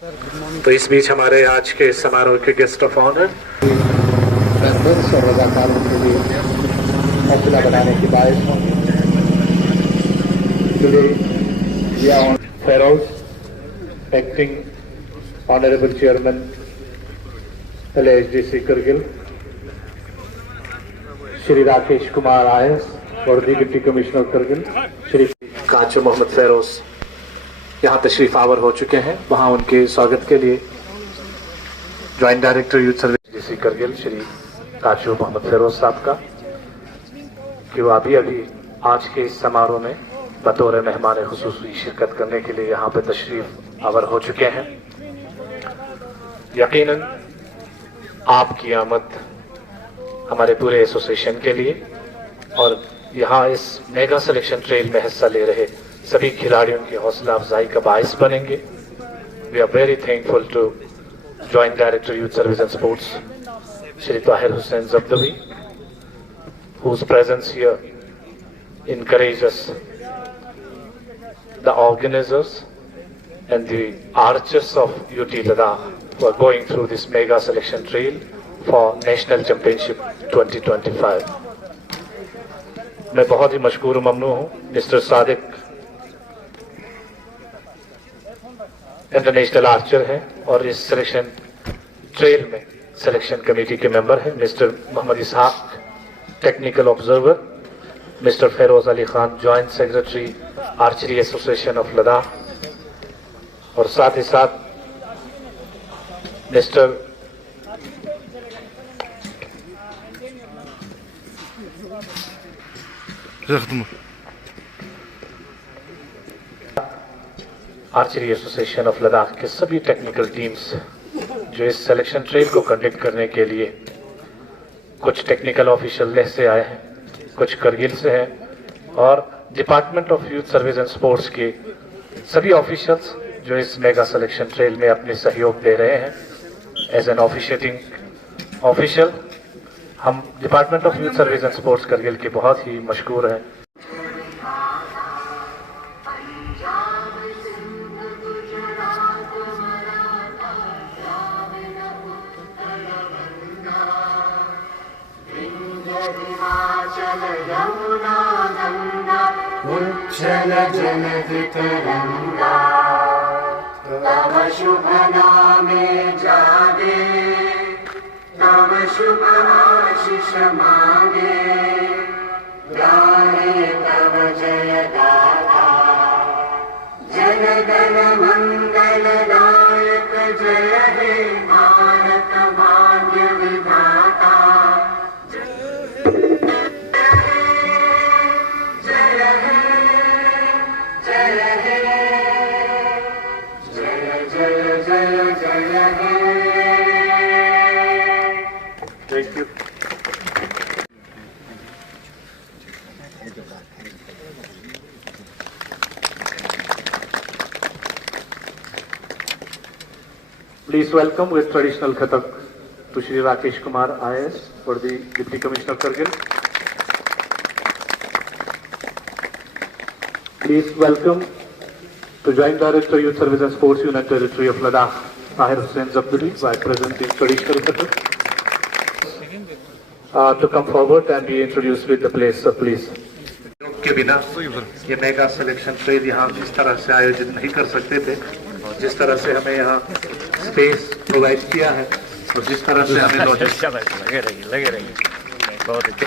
तो इस बीच हमारे आज के समारोह के गेस्ट ऑफ ऑनर मेंबर्स और रजाकारों के लिए हौसला बढ़ाने की बात होंगी। Today we are on Feroz, acting Honorable Chairman LHDC Kargil, Shri Rakesh Kumar IAS, वर्दी डिप्टी कमिश्नर करगिल, श्री काचू मोहम्मद फेरोज यहाँ तशरीफ आवर हो चुके हैं। वहाँ उनके स्वागत के लिए joint director youth service DC Kargil Shri Kachu Mohammad Feroz साहब का कि वो अभी आज के इस समारोह में बतौर मेहमान खुसूसी शिरकत करने के लिए यहाँ पे तशरीफ आवर हो चुके हैं। यकीनन आपकी आमद हमारे पूरे एसोसिएशन के लिए और यहाँ इस मेगा सिलेक्शन ट्रेल में हिस्सा ले रहे सभी खिलाड़ियों की हौसला अफजाई का बाइस बनेंगे। We are very thankful to joint director youth service and sports Shri Tahir Hussain Jabdavi whose presence here encourages the organizers and the archers of UT Ladakh who are going through this mega selection trail for National Championship 2025. मैं बहुत ही मशकूर ममनू हूँ mister Sadiq international Archer हैं और इस selection trail में selection committee के member हैं। Mister Mohammad Ishaq technical observer, mister Feroz Ali Khan joint secretary archery association of Ladakh और साथ ही साथ mister archery association of Ladakh के सभी टेक्निकल टीम्स जो इस सिलेक्शन ट्रेल को कंडक्ट करने के लिए कुछ टेक्निकल ऑफिशियल लेह से आए हैं, कुछ करगिल से हैं और department of youth service and sports के सभी ऑफिशियल्स जो इस मेगा सिलेक्शन ट्रेल में अपने सहयोग दे रहे हैं। एज एन ऑफिशिएटिंग ऑफिशियल हम department of youth service and sports Kargil के बहुत ही मशकूर हैं। उज्जल जलधि तरंगा तव शुभ नामे जागे, तव शुभ आशीष मांगे, गाहे तव जय गाथा। जन गण मंगल नायक जय हे भारत भाग्य विधाता। Thank you. Please welcome with traditional Kathak to Shri Rakesh Kumar IAS for the Deputy Commissioner Kargil. Please welcome to Joint Director Youth Service and Sports Union Territory of Ladakh, Tahir Hussain Zabduli, by presenting traditional Kathak. To come forward and be introduced with the place, sir, please. के बिना ये mega selection trail यहाँ जिस तरह से आयोजित नहीं कर सकते थे, जिस तरह से हमें यहाँ स्पेस प्रोवाइड किया है और जिस तरह से हमें लगे रहिए बहुत अच्छा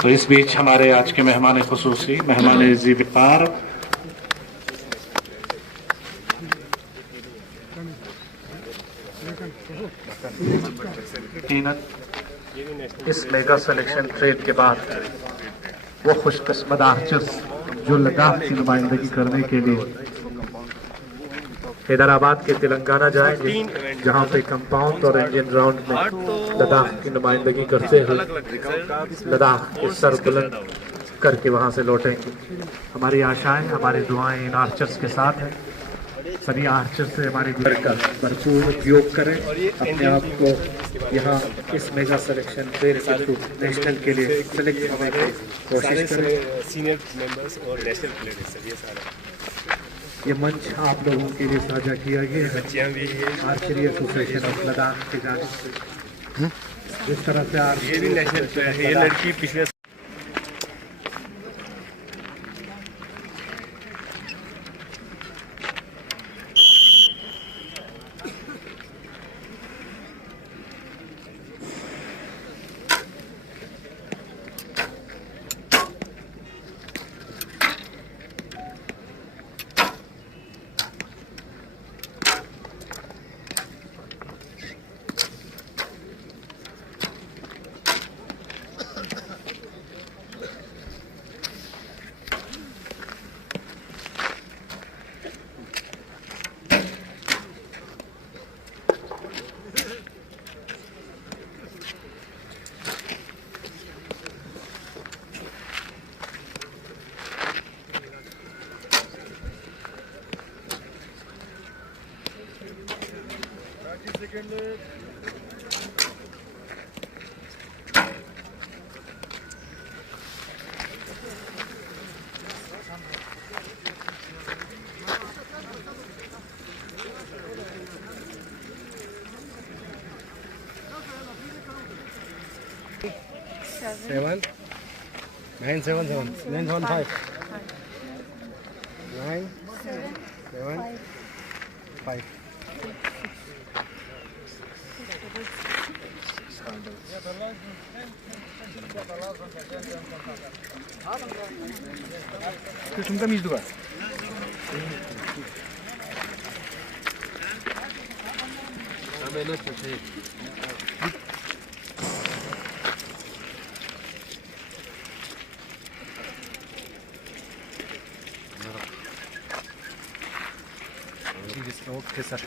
तो इस बीच हमारे आज के मेहमान खुसूसी मेहमान ज़ीबार इस मेगा सिलेक्शन ट्रेल के बाद वो खुशकिस्मत आर्चर्स जो लद्दाख की नुमाइंदगी करने के लिए हैदराबाद के तेलंगाना जाएंगे, जहां पे कंपाउंड और इंडियन राउंड में लद्दाख की नुमाइंदगी करते हुए लद्दाख के सर बुलंद करके वहां से लौटेंगे। हमारी आशाएं, हमारी दुआएं इन आर्चर्स के साथ हैं सभी आर्चर से हमारे गुरु का भरपूर उपयोग करें, अपने आप को यहाँ इस मेगा सिलेक्शन ट्रेल नेशनल के लिए सेलेक्ट होने की कोशिश करें। सीनियर मेंबर्स और नेशनल प्लेयर्स सर ये सारा ये मंच आप लोगों के लिए साझा किया गया है बच्चियाँ भी हैं। आर्चरी एसोसिएशन ऑफ लद्दाख की जानिब से जिस तरह से ये भी नेशनल प्लेयर है। ये लड़की पिछले Seven, 977, 975, 9, 7, 5. तुमका मीच दूगा okay sir.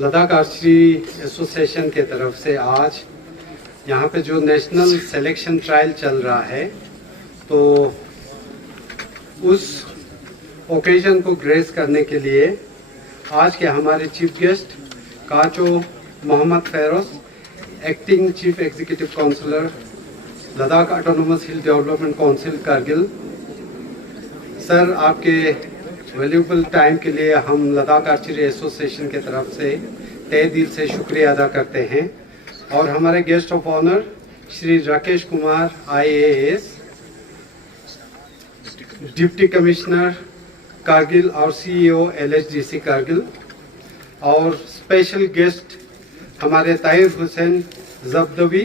Ladakh archery association के तरफ से आज यहाँ पे जो नेशनल सिलेक्शन ट्रायल चल रहा है, तो उस ओकेजन को ग्रेस करने के लिए आज के हमारे chief guest Kacho Mohammad Feroz, acting chief executive councillor Ladakh autonomous hill development council Kargil. Sir, आपके वैल्यूबल टाइम के लिए हम लद्दाख आर्चरी एसोसिएशन के तरफ से तहे दिल से शुक्रिया अदा करते हैं। और हमारे guest of honour Shri Rakesh Kumar IAS, deputy commissioner Kargil और CEO LHDC कारगिल, और स्पेशल गेस्ट हमारे Tahir Hussain Jabdavi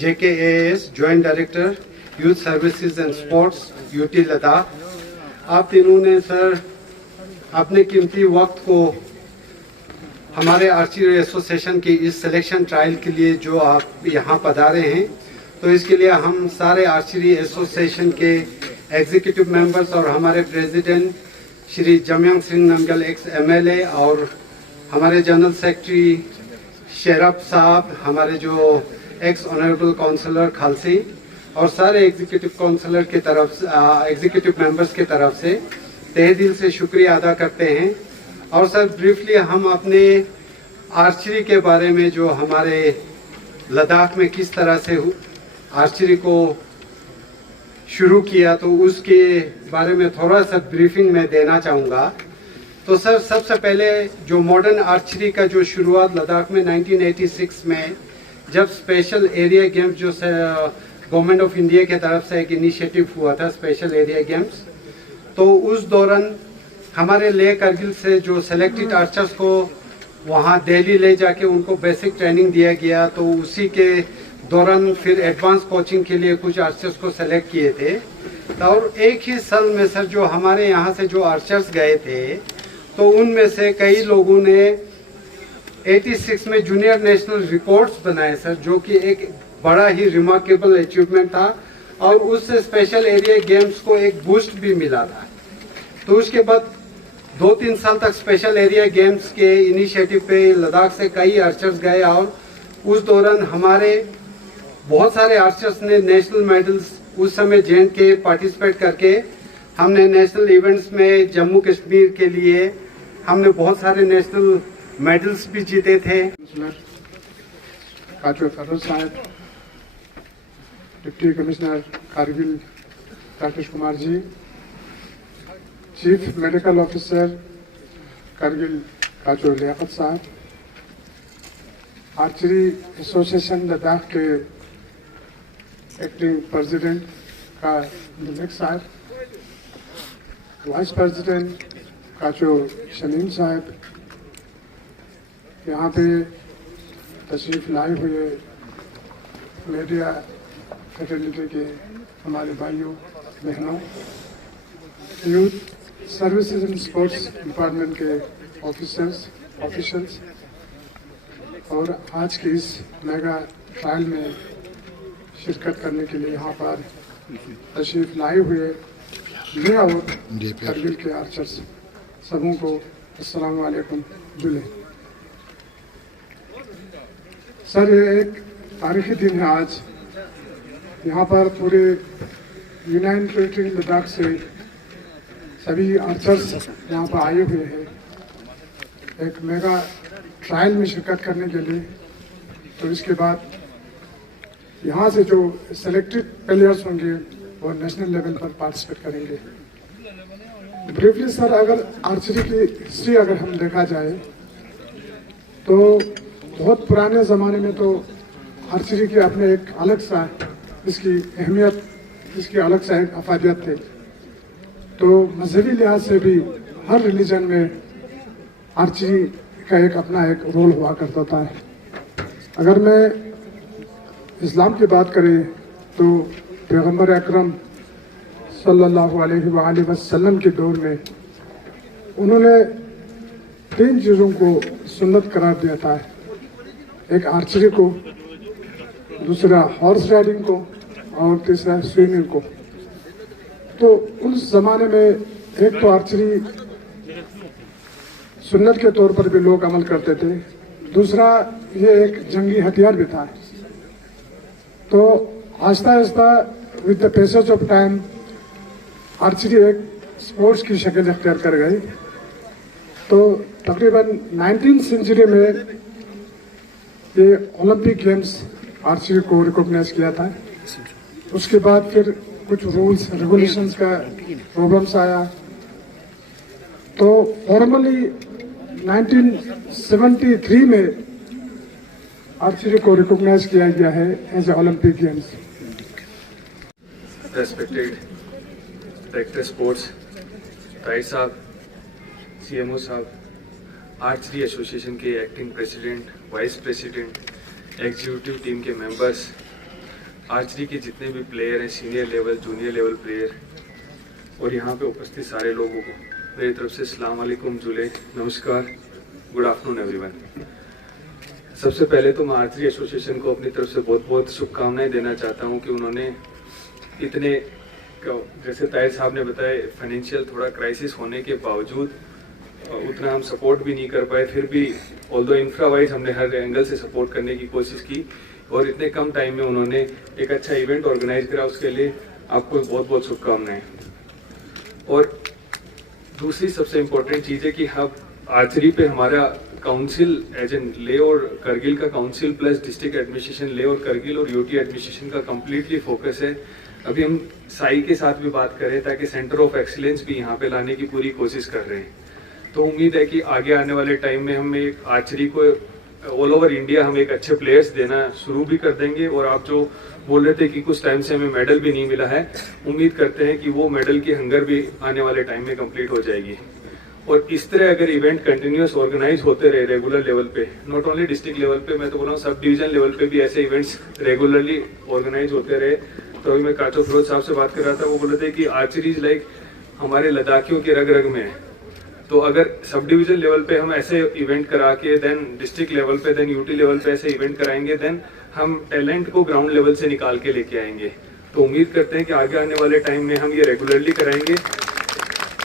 JKAS joint director youth services and sports UT Ladakh. आप तीनों ने सर अपने कीमती वक्त को हमारे आर्चरी एसोसिएशन की इस सिलेक्शन ट्रायल के लिए जो आप यहाँ पधारे हैं, तो इसके लिए हम सारे आर्चरी एसोसिएशन के एग्जीक्यूटिव मेंबर्स और हमारे president Shri Jamyang Singh Namgyal ex MLA और हमारे जनरल सेक्रेटरी शेरफ साहब, हमारे जो एक्स ऑनरेबल काउंसलर खालसी और सारे एग्जीक्यूटिव काउंसलर के तरफ एग्जीक्यूटिव मेंबर्स के तरफ से तहे दिल से शुक्रिया अदा करते हैं। और सर ब्रीफली हम अपने आर्चरी के बारे में जो हमारे लद्दाख में किस तरह से आर्चरी को शुरू किया तो उसके बारे में थोड़ा सा ब्रीफिंग मैं देना चाहूँगा। तो सर सबसे पहले जो मॉडर्न आर्चरी का जो शुरुआत लद्दाख में 1986 में जब स्पेशल एरिया गेम्स जो गवर्नमेंट ऑफ इंडिया के तरफ से एक इनिशिएटिव हुआ था स्पेशल एरिया गेम्स, तो उस दौरान हमारे लेह करगिल से जो सेलेक्टेड आर्चर्स को वहाँ दिल्ली ले जाके उनको बेसिक ट्रेनिंग दिया गया। तो उसी के दौरान फिर एडवांस कोचिंग के लिए कुछ आर्चर्स को सेलेक्ट किए थे। और एक ही साल में सर जो हमारे यहाँ से जो आर्चर्स गए थे तो उनमें से कई लोगों ने 86 में जूनियर नेशनल रिकॉर्ड्स बनाए सर, जो कि एक बड़ा ही रिमार्केबल अचीवमेंट था और उससे स्पेशल एरिया गेम्स को एक बूस्ट भी मिला था। तो उसके बाद 2-3 साल तक स्पेशल एरिया गेम्स के इनिशिएटिव पे लद्दाख से कई आर्चर्स गए और उस दौरान हमारे बहुत सारे आर्चर्स ने नेशनल मेडल्स उस समय जेएंड के पार्टिसिपेट करके हमने नेशनल इवेंट्स में जम्मू कश्मीर के लिए हमने बहुत सारे नेशनल मेडल्स भी जीते थे। काचो फरोज साहब, deputy commissioner Kargil Rakesh Kumar ji, chief medical officer Kargil काचो लियाकत साहब, आर्चरी एसोसिएशन लद्दाख के एक्टिंग प्रेसिडेंट का मलिक साहब, वाइस प्रेसिडेंट काचो शमीम साहब, यहाँ पे तशरीफ लाए हुए मीडिया फ्रेटर्निटी के हमारे भाइयों बहनों, youth services and sports department के ऑफिशियल्स और आज के इस मेगा ट्रायल में शिरकत करने के लिए यहाँ पर तशरीफ लाए हुए मैं और करगिल के आर्चर्स सबों को अस्सलाम वालेकुम जुले। सर ये एक तारीखी दिन है आज, यहाँ पर पूरे यूनाइन टेरिटरी लद्दाख से सभी आर्चर्स यहाँ पर आए हुए हैं एक मेगा ट्रायल में शिरकत करने के लिए। तो इसके बाद यहाँ से जो सेलेक्टेड प्लेयर्स होंगे वो नेशनल लेवल पर पार्टिसिपेट करेंगे। ब्रीफली सर अगर आर्चरी की हिस्ट्री अगर हम देखा जाए तो बहुत पुराने ज़माने में तो आर्चरी के अपने एक अलग सा इसकी अहमियत, इसकी अलग सा एक अफादियत थे। तो मजहबी लिहाज से भी हर रिलीजन में आर्चरी का एक अपना एक रोल हुआ करता था। अगर मैं इस्लाम की बात करें तो पैगंबर अकरम सल्लल्लाहु अलैहि वसल्लम के दौर में उन्होंने 3 चीज़ों को सुन्नत करार दिया था, एक आर्चरी को, दूसरा हॉर्स राइडिंग को और तीसरा स्विमिंग को। तो उस ज़माने में एक तो आर्चरी सुन्नत के तौर पर भी लोग अमल करते थे, दूसरा ये एक जंगी हथियार भी था। तो Aahista Aahista with the passage of time archery एक स्पोर्ट्स की शक्ल इख्तियार कर गई। तो तकरीबन 19th सेंचुरी में ये ओलंपिक गेम्स आर्चरी को रिकॉग्नाइज किया था। उसके बाद फिर कुछ रूल्स रेगुलेशंस का प्रॉब्लम्स आया, तो फॉर्मली 1973 में आर्चरी को रिकॉग्नाइज किया गया है as a Olympic games. Respected director sports Tahir sahab, CMO sahab, archery association के acting president, vice president, executive team के मेंबर्स, आर्चरी के जितने भी प्लेयर हैं, senior level, junior level player और यहाँ पे उपस्थित सारे लोगों को मेरी तरफ से अस्सलाम वालेकुम, जुले, नमस्कार, गुड आफ्टरनून एवरीवन। सबसे पहले तो मैं आर्चरी एसोसिएशन को अपनी तरफ से बहुत बहुत शुभकामनाएं देना चाहता हूँ कि उन्होंने इतने, जैसे ताहिर साहब ने बताया, फाइनेंशियल थोड़ा क्राइसिस होने के बावजूद उतना हम सपोर्ट भी नहीं कर पाए, फिर भी ऑल्दो इंफ्रा वाइज हमने हर एंगल से सपोर्ट करने की कोशिश की और इतने कम टाइम में उन्होंने एक अच्छा इवेंट ऑर्गेनाइज करा, उसके लिए आपको बहुत बहुत शुभकामनाएं। और दूसरी सबसे इम्पोर्टेंट चीज़ है कि आर्चरी पे हमारा काउंसिल एज एन ले और करगिल का काउंसिल प्लस डिस्ट्रिक्ट एडमिनिस्ट्रेशन ले और करगिल और यूटी एडमिनिस्ट्रेशन का कम्प्लीटली फोकस है। अभी हम साई के साथ भी बात करें ताकि सेंटर ऑफ एक्सीलेंस भी यहाँ पे लाने की पूरी कोशिश कर रहे हैं। तो उम्मीद है कि आगे आने वाले टाइम में हम एक आर्चरी को ऑल ओवर इंडिया हम एक अच्छे प्लेयर्स देना शुरू भी कर देंगे। और आप जो बोल रहे थे कि कुछ टाइम से हमें मेडल भी नहीं मिला है, उम्मीद करते हैं कि वो मेडल की हंगर भी आने वाले टाइम में कंप्लीट हो जाएगी। और इस तरह अगर इवेंट कंटिन्यूस ऑर्गेनाइज होते रहे रेगुलर लेवल पे, नॉट ओनली डिस्ट्रिक्ट लेवल पे, मैं तो बोल रहा हूँ सब डिवीजन लेवल पे भी ऐसे इवेंट्स रेगुलरली ऑर्गेनाइज होते रहे। तो अभी मैं काचो फिरोज साहब से बात कर रहा था, वो बोल रहे थे कि आर्चरी लाइक हमारे लद्दाखियों के रग रग में है। तो अगर सब डिवीजन लेवल पे हम ऐसे इवेंट करा के देन डिस्ट्रिक्ट लेवल पे देन यूटी लेवल पे ऐसे इवेंट कराएंगे, देन हम टैलेंट को ग्राउंड लेवल से निकाल के लेके आएंगे। तो उम्मीद करते हैं कि आगे आने वाले टाइम में हम ये रेगुलरली कराएंगे।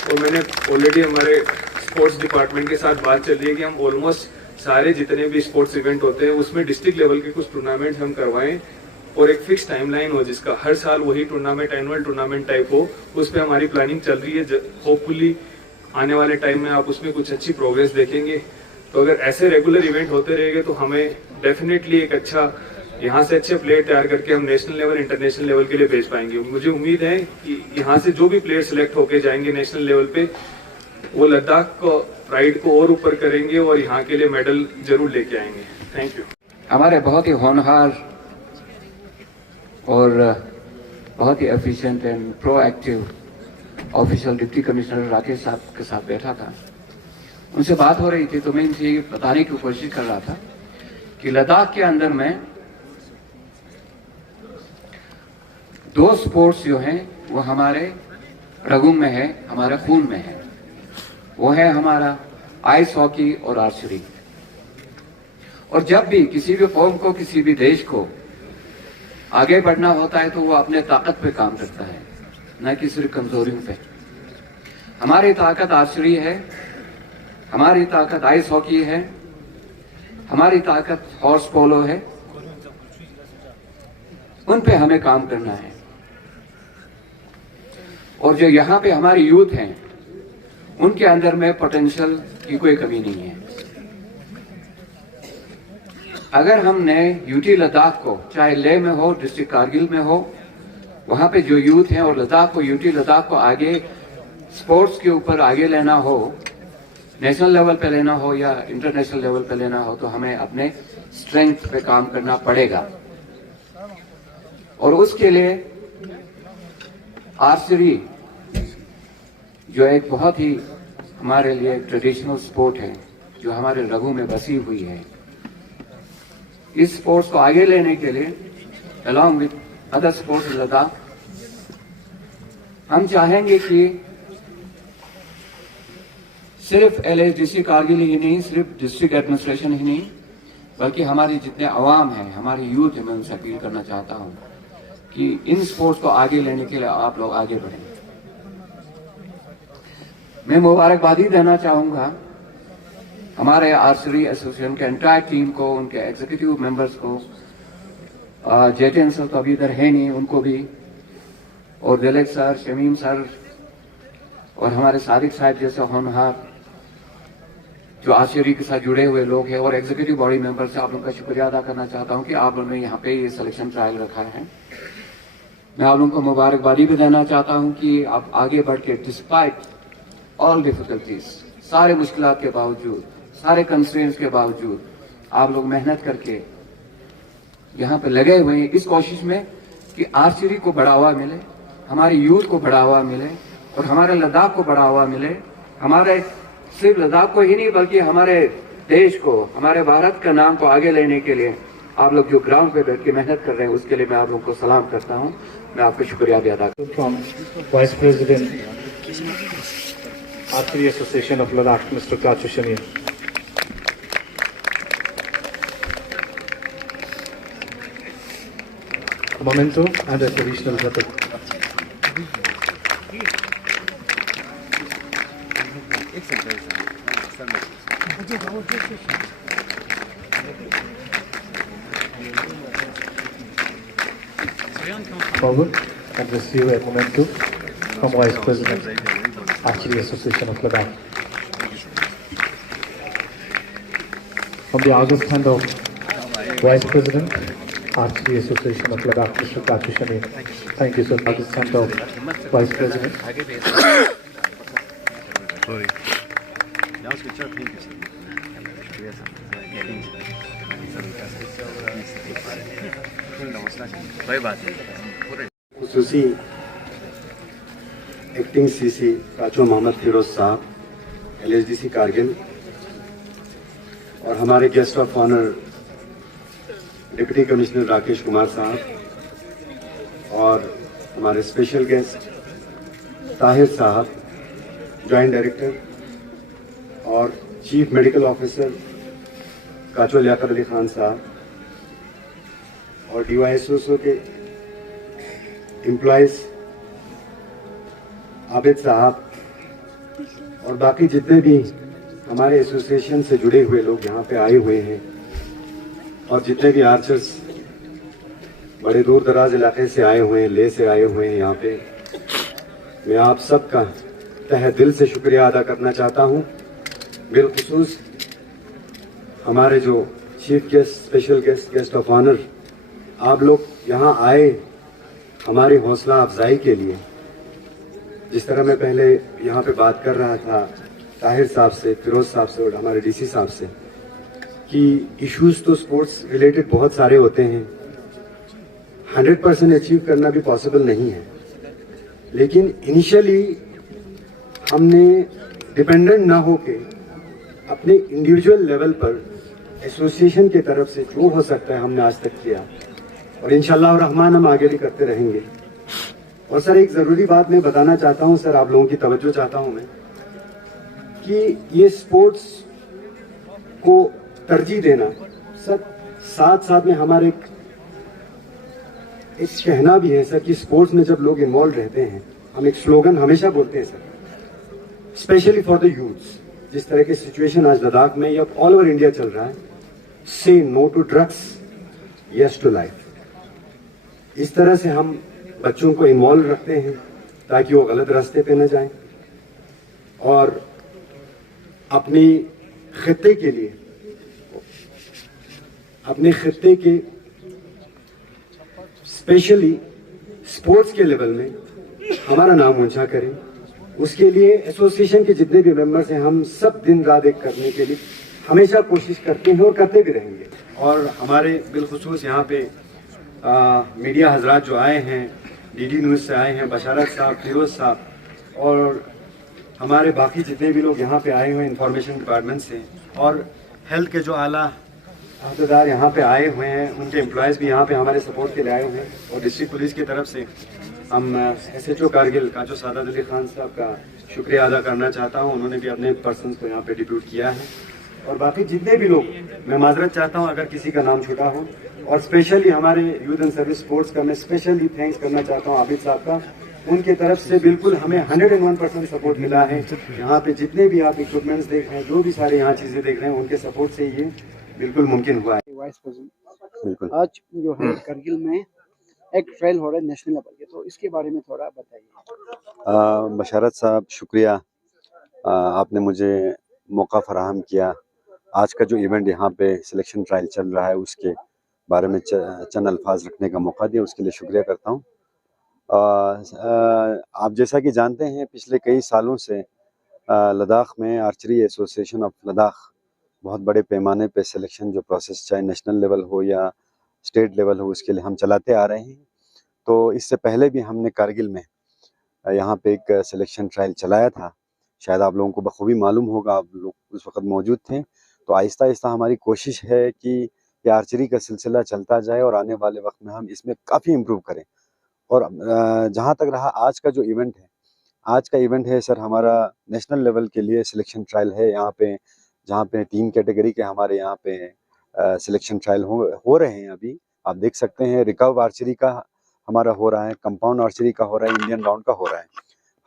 और मैंने ऑलरेडी हमारे स्पोर्ट्स डिपार्टमेंट के साथ बात चल रही है कि हम ऑलमोस्ट सारे जितने भी स्पोर्ट्स इवेंट होते हैं उसमें डिस्ट्रिक्ट लेवल के कुछ टूर्नामेंट हम करवाएं और एक फिक्स टाइमलाइन हो जिसका हर साल वही टूर्नामेंट एनुअल टूर्नामेंट टाइप हो। उस पर हमारी प्लानिंग चल रही है। होपफुली आने वाले टाइम में आप उसमें कुछ अच्छी प्रोग्रेस देखेंगे। तो अगर ऐसे रेगुलर इवेंट होते रहेंगे तो हमें डेफिनेटली एक अच्छा यहाँ से अच्छे प्लेयर तैयार करके हम नेशनल लेवल इंटरनेशनल लेवल के लिए भेज पाएंगे। मुझे उम्मीद है कि यहाँ से जो भी प्लेयर सिलेक्ट होके जाएंगे नेशनल लेवल पे, वो लद्दाख को प्राइड को और ऊपर करेंगे और यहाँ के लिए मेडल जरूर लेके आएंगे। Thank you. हमारे बहुत ही होनहार और बहुत ही efficient and proactive official deputy commissioner Rakesh साहब के साथ बैठा था। उनसे बात हो रही थी तो मैं इनसे ये बताने की कोशिश कर रहा था कि लद्दाख के अंदर में दो स्पोर्ट्स जो हैं वो हमारे रगों में है, हमारे खून में है। वो है हमारा आइस हॉकी और आर्चरी। और जब भी किसी भी कौम को, किसी भी देश को आगे बढ़ना होता है तो वो अपने ताकत पे काम करता है, न कि सिर्फ कमजोरियों पे। हमारी ताकत आर्चरी है, हमारी ताकत आइस हॉकी है, हमारी ताकत हॉर्स पोलो है। उन पे हमें काम करना है। और जो यहाँ पे हमारी यूथ हैं उनके अंदर में पोटेंशियल की कोई कमी नहीं है। अगर हमने यूटी लद्दाख को, चाहे लेह में हो, डिस्ट्रिक्ट कारगिल में हो, वहां पे जो यूथ हैं और लद्दाख को, यूटी लद्दाख को आगे स्पोर्ट्स के ऊपर आगे लेना हो, नेशनल लेवल पे लेना हो या इंटरनेशनल लेवल पे लेना हो, तो हमें अपने स्ट्रेंथ पे काम करना पड़ेगा। और उसके लिए आर्चरी जो एक बहुत ही हमारे लिए ट्रेडिशनल स्पोर्ट है, जो हमारे रगों में बसी हुई है, इस स्पोर्ट्स को आगे लेने के लिए along with other sports in Ladakh हम चाहेंगे कि सिर्फ LHDC कारगिल ही नहीं, सिर्फ डिस्ट्रिक्ट एडमिनिस्ट्रेशन ही नहीं, बल्कि हमारी जितने अवाम हैं, हमारे यूथ है, मैं उनसे अपील करना चाहता हूं कि इन स्पोर्ट्स को आगे लेने के लिए आप लोग आगे बढ़ें। मैं मुबारकबादी देना चाहूंगा हमारे आर्चरी एसोसिएशन के एंटायर टीम को, उनके एग्जीक्यूटिव मेंबर्स को, जेटेन सर तो अभी इधर है नहीं, उनको भी, और दिलेक सर, शमीम सर और हमारे सादिक साहब जैसे होनहार जो आर्चरी के साथ जुड़े हुए लोग हैं, और एग्जीक्यूटिव बॉडी मेंबर से आप लोगों का शुक्रिया अदा करना चाहता हूं कि आप लोगों ने यहाँ पे ये सिलेक्शन ट्रायल रखा है। मैं आप लोगों को मुबारकबादी भी देना चाहता हूं कि आप आगे बढ़ के डिस्पाइट ऑल डिफिकल्टीज, सारे मुश्किलात के बावजूद, सारे कंस्ट्रेंट्स के बावजूद आप लोग मेहनत करके यहाँ पे लगे हुए हैं इस कोशिश में कि आर्चरी को बढ़ावा मिले, हमारे यूथ को बढ़ावा मिले और हमारे लद्दाख को बढ़ावा मिले। हमारे सिर्फ लद्दाख को ही नहीं बल्कि हमारे देश को, हमारे भारत का नाम को आगे लेने के लिए आप लोग जो ग्राउंड पे बैठ के मेहनत कर रहे हैं उसके लिए मैं आप लोगों को सलाम करता हूँ। मैं आपका शुक्रिया भी अदा करता हूँ। Vice president Archery Association of Ladakh, Mr. Kachu Shamir. A memento and a traditional weapon. Forward and receive a memento from Vice President, Archery Association of Ladakh. On the August hand of Vice President, Archery Association of Ladakh, Mr. Katu Shamim. Thank you, sir. August hand of Vice President. Sorry. खुसूसी acting CC Kacho Mohammad Feroz साहब LSDC Kargil और हमारे guest of honour deputy commissioner Rakesh Kumar साहब और हमारे special guest Tahir साहब joint director और chief medical officer Kacho Liyaqat Ali Khan साहब और DYSO के एम्प्लॉयज आबिद साहब और बाकी जितने भी हमारे एसोसिएशन से जुड़े हुए लोग यहाँ पे आए हुए हैं और जितने भी आर्चर्स बड़े दूर दराज इलाके से आए हुए हैं, ले से आए हुए हैं यहाँ पे, मैं आप सबका तहे दिल से शुक्रिया अदा करना चाहता हूँ। बिलखुसूस हमारे जो chief guest, special guest, guest of honour, आप लोग यहाँ आए हमारी हौसला अफजाई के लिए। जिस तरह मैं पहले यहाँ पे बात कर रहा था ताहिर साहब से, फिरोज साहब से और हमारे DC साहब से कि इश्यूज तो स्पोर्ट्स रिलेटेड बहुत सारे होते हैं, 100% अचीव करना भी पॉसिबल नहीं है, लेकिन इनिशियली हमने डिपेंडेंट ना होके अपने इंडिविजुअल लेवल पर एसोसिएशन की तरफ से जो हो सकता है हमने आज तक किया और इंशाल्लाह रहमान हम आगे भी करते रहेंगे। और सर एक ज़रूरी बात मैं बताना चाहता हूं सर, आप लोगों की तवज्जो चाहता हूं मैं कि ये स्पोर्ट्स को तरजीह देना सर, साथ साथ में हमारे एक कहना भी है सर कि स्पोर्ट्स में जब लोग इन्वॉल्व रहते हैं, हम एक स्लोगन हमेशा बोलते हैं sir, specially for the youths. जिस तरह की सिचुएशन आज लद्दाख में या ऑल ओवर इंडिया चल रहा है, say no to drugs, yes to life. इस तरह से हम बच्चों को इन्वॉल्व रखते हैं ताकि वो गलत रास्ते पे न जाएं और अपनी खित्ते के लिए, अपने खित्ते के स्पेशली स्पोर्ट्स के लेवल में हमारा नाम ऊंचा करें। उसके लिए एसोसिएशन के जितने भी मेंबर्स हैं, हम सब दिन रात एक करने के लिए हमेशा कोशिश करते हैं और करते भी रहेंगे। और हमारे बिलखुसूस यहाँ पे मीडिया हजरात जो आए हैं, DD न्यूज़ से आए हैं, बशारत साहब, फिरोज साहब और हमारे बाकी जितने भी लोग यहाँ पे आए हुए हैं इंफॉर्मेशन डिपार्टमेंट से, और हेल्थ के जो आला अहदेदार यहाँ पे आए हुए हैं, उनके एम्प्लॉयज़ भी यहाँ पे हमारे सपोर्ट के लिए आए हुए हैं। और डिस्ट्रिक्ट पुलिस की तरफ से हम SHO कारगिल काचो सादात अली खान साहब का शुक्रिया अदा करना चाहता हूँ, उन्होंने भी अपने पर्सन को यहाँ पे डिप्यूट किया है। और बाकी जितने भी लोग, मैं माजरत चाहता हूँ अगर किसी का नाम छूटा हो, और स्पेशली हमारे यूथ एंड सर्विस स्पोर्ट्स का मैं स्पेशली थैंक्स करना चाहता हूँ आबिद साहब का। उनके तरफ से बिल्कुल हमें 101% सपोर्ट मिला है। यहाँ पे जितने भी आप इक्विपमेंट्स देख रहे हैं, जो भी सारे यहाँ चीज़ें देख रहे हैं, उनके सपोर्ट से ये बिल्कुल मुमकिन हुआ है। वाइस प्रेसिडेंट, बिल्कुल आज जो है करगिल में एक ट्रायल हो रहा है नेशनल लेवल के, तो इसके बारे में थोड़ा बताइए। बशारत साहब, शुक्रिया, आपने मुझे मौका फराहम किया। आज का जो इवेंट यहाँ पे सिलेक्शन ट्रायल चल रहा है, उसके बारे में चंद अल्फाज रखने का मौका दिया, उसके लिए शुक्रिया करता हूँ। आप जैसा कि जानते हैं, पिछले कई सालों से लद्दाख में आर्चरी एसोसिएशन ऑफ लद्दाख बहुत बड़े पैमाने पे सिलेक्शन जो प्रोसेस, चाहे नेशनल लेवल हो या स्टेट लेवल हो, उसके लिए हम चलाते आ रहे हैं। तो इससे पहले भी हमने कारगिल में यहाँ पे एक सिलेक्शन ट्रायल चलाया था, शायद आप लोगों को बखूबी मालूम होगा, आप लोग उस वक्त मौजूद थे। तो आहिस्ता आहिस्ता हमारी कोशिश है कि ये आर्चरी का सिलसिला चलता जाए और आने वाले वक्त में हम इसमें काफ़ी इम्प्रूव करें। और जहाँ तक रहा आज का जो इवेंट है, आज का इवेंट है सर हमारा नेशनल लेवल के लिए सिलेक्शन ट्रायल है यहाँ पे, जहाँ पे 3 कैटेगरी के हमारे यहाँ पे सिलेक्शन ट्रायल हो रहे हैं। अभी आप देख सकते हैं, रिकर्व आर्चरी का हमारा हो रहा है, कंपाउंड आर्चरी का हो रहा है, इंडियन राउंड का हो रहा है।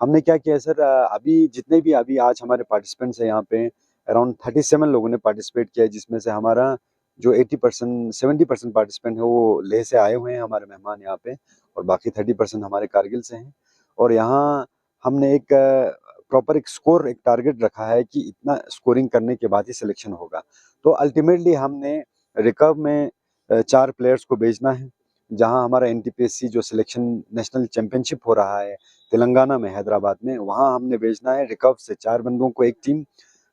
हमने क्या किया सर, अभी जितने भी अभी आज हमारे पार्टिसिपेंट्स हैं यहाँ पे, अराउंड 37 लोगों ने पार्टिसिपेट किया है, जिसमें से हमारा जो 70% पार्टिसिपेंट है वो लेह से आए हुए हैं हमारे मेहमान यहाँ पे, और बाकी 30% हमारे कारगिल से हैं। और यहाँ हमने एक प्रॉपर एक स्कोर, एक टारगेट रखा है कि इतना स्कोरिंग करने के बाद ही सिलेक्शन होगा। तो अल्टीमेटली हमने रिकर्व में 4 प्लेयर्स को भेजना है, जहां हमारा एनटीपीएससी जो सिलेक्शन नेशनल चैंपियनशिप हो रहा है तेलंगाना में, हैदराबाद में, वहां हमने भेजना है रिकर्व से 4 बंदों को एक टीम,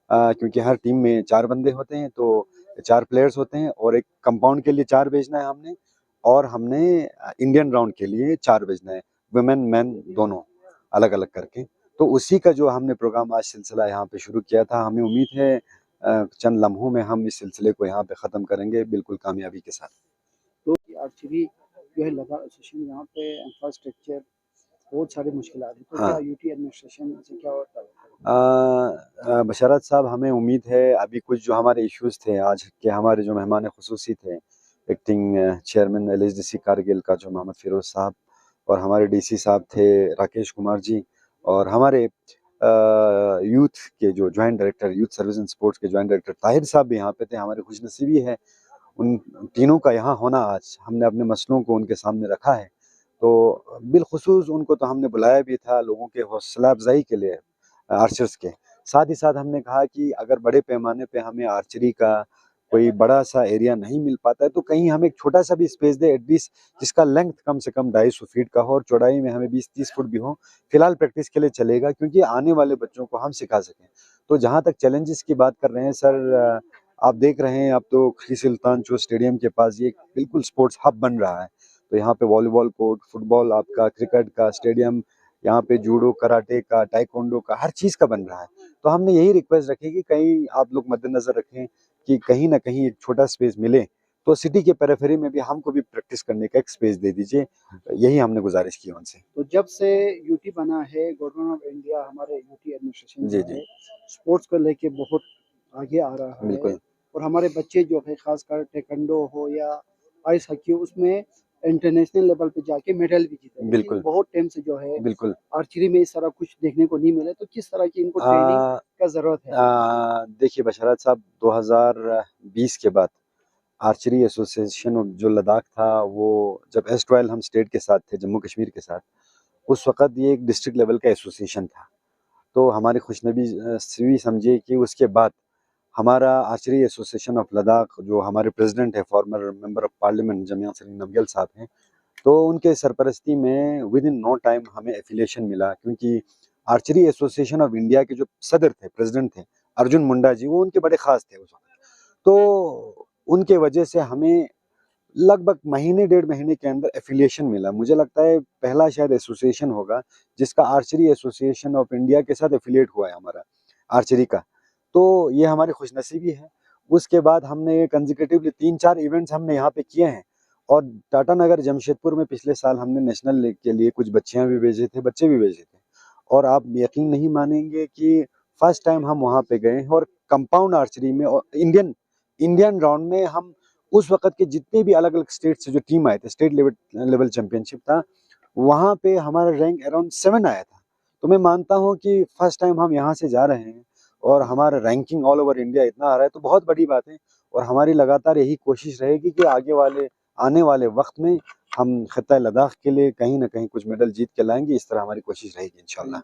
क्योंकि हर टीम में 4 बंदे होते हैं, तो 4 प्लेयर्स होते हैं, और एक कंपाउंड के लिए 4 भेजना है हमने, और हमने इंडियन राउंड के लिए 4 भेजना है, वुमेन मैन दोनों अलग अलग करके। तो उसी का जो हमने प्रोग्राम आज सिलसिला यहाँ पे शुरू किया था, हमें उम्मीद है चंद लम्हों में हम इस सिलसिले को यहाँ पे ख़त्म करेंगे बिल्कुल कामयाबी के साथ। तो आर्चरी जो है लद्दाख एसोसिएशन, यहाँ पे इंफ्रास्ट्रक्चर बहुत सारी मुश्किलात है, तो हाँ। क्या यूटी एडमिनिस्ट्रेशन से क्या होता है? बशरत साहब, हमें उम्मीद है अभी कुछ जो हमारे इश्यूज थे आज के, हमारे जो मेहमान खुसूसी थे, एक्टिंग चेयरमैन LHDC कारगिल का जो मोहम्मद फिरोज साहब, और हमारे DC साहब थे राकेश कुमार जी, और हमारे यूथ के जो joint director, youth service and sports के ज्वाइंट डायरेक्टर ताहिर साहब भी यहाँ पे थे। हमारी खुशनसीबी है उन तीनों का यहाँ होना। आज हमने अपने मसलों को उनके सामने रखा है, तो बिलखुसूस उनको तो हमने बुलाया भी था लोगों के हौसला अफजाई के लिए, आर्चर्स के साथ ही साथ हमने कहा कि अगर बड़े पैमाने पे हमें आर्चरी का कोई बड़ा सा एरिया नहीं मिल पाता है, तो कहीं हमें एक छोटा सा भी स्पेस दे एटलीस्ट, जिसका लेंथ कम से कम 250 फीट का हो और चौड़ाई में हमें 20-30 फुट भी हो, फिलहाल प्रैक्टिस के लिए चलेगा, क्योंकि आने वाले बच्चों को हम सिखा सकें। तो जहाँ तक चैलेंजेस की बात कर रहे हैं सर, आप देख रहे हैं, अब तो खली सुल्तान चो स्टेडियम के पास ये बिल्कुल स्पोर्ट्स हब बन रहा है। तो यहाँ पे वॉलीबॉल कोर्ट, फुटबॉल आपका, क्रिकेट का स्टेडियम, यहाँ पे जूडो, कराटे का, टाइकोंडो का, हर चीज़ का बन रहा है। तो हमने यही रिक्वेस्ट रखी कि कहीं आप लोग मद्देनजर रखें कि कहीं ना कहीं एक छोटा स्पेस मिले, तो सिटी के पेरिफेरी में भी हमको भी प्रैक्टिस करने का एक स्पेस दे दीजिए, यही हमने गुजारिश की उनसे। तो जब से यूटी बना है, गवर्नमेंट ऑफ इंडिया, हमारे यूटी एडमिनिस्ट्रेशन जी, जो है स्पोर्ट्स को लेके बहुत आगे आ रहा है, बिल्कुल। और हमारे बच्चे जो है खासकर टेकंडो हो या आइस हॉकी, उसमें इंटरनेशनल लेवल पे जाके मेडल भी जीते हैं। बिल्कुल। लेकिन बहुत टाइम से जो है बिल्कुल। आर्चरी में इस तरह कुछ देखने को नहीं मिला, तो किस तरह की इनको ट्रेनिंग का जरूरत है? देखिए बशरत साहब, 2020 के बाद आर्चरी एसोसिएशन जो लद्दाख था, वो जब एस्टवाइल हम स्टेट के साथ थे, जम्मू कश्मीर के साथ, उस वक़्त ये एक डिस्ट्रिक्ट लेवल का एसोसिएशन था। तो हमारी खुशनसीबी समझिए कि उसके बाद हमारा आर्चरी एसोसिएशन ऑफ लद्दाख, जो हमारे प्रेसिडेंट है, former member of parliament Jamia Salim Namgyal साहब हैं, तो उनके सरपरस्ती में विद इन नो टाइम हमें एफिलिएशन मिला, क्योंकि आर्चरी एसोसिएशन ऑफ इंडिया के जो सदर थे, प्रेसिडेंट थे अर्जुन मुंडा जी, वो उनके बड़े खास थे उस वक्त। तो उनके वजह से हमें लगभग महीने 1.5 महीने के अंदर एफिलिएशन मिला। मुझे लगता है पहला शायद एसोसिएशन होगा जिसका आर्चरी एसोसिएशन ऑफ इंडिया के साथ एफिलिएट हुआ है हमारा आर्चरी का। तो ये हमारी खुशनसीबी है। उसके बाद हमने कंसेक्यूटिवली 3-4 इवेंट्स हमने यहाँ पे किए हैं, और टाटा नगर जमशेदपुर में पिछले साल हमने नेशनल के लिए कुछ बच्चियाँ भी भेजे थे, बच्चे भी भेजे थे, और आप यकीन नहीं मानेंगे कि फर्स्ट टाइम हम वहाँ पे गए हैं, और कंपाउंड आर्चरी में और इंडियन राउंड में हम उस वक़्त के जितने भी अलग अलग स्टेट से जो टीम आए थे, स्टेट लेवल चैंपियनशिप था, वहाँ पे हमारा रैंक अराउंड 7 आया था। तो मैं मानता हूँ कि फर्स्ट टाइम हम यहाँ से जा रहे हैं और हमारा रैंकिंग ऑल ओवर इंडिया इतना आ रहा है, तो बहुत बड़ी बात है। और हमारी लगातार यही कोशिश रहेगी कि आने वाले वक्त में हम खित्ता लद्दाख के लिए कहीं ना कहीं कुछ मेडल जीत के लाएंगे। इस तरह हमारी कोशिश रहेगी इंशाल्लाह।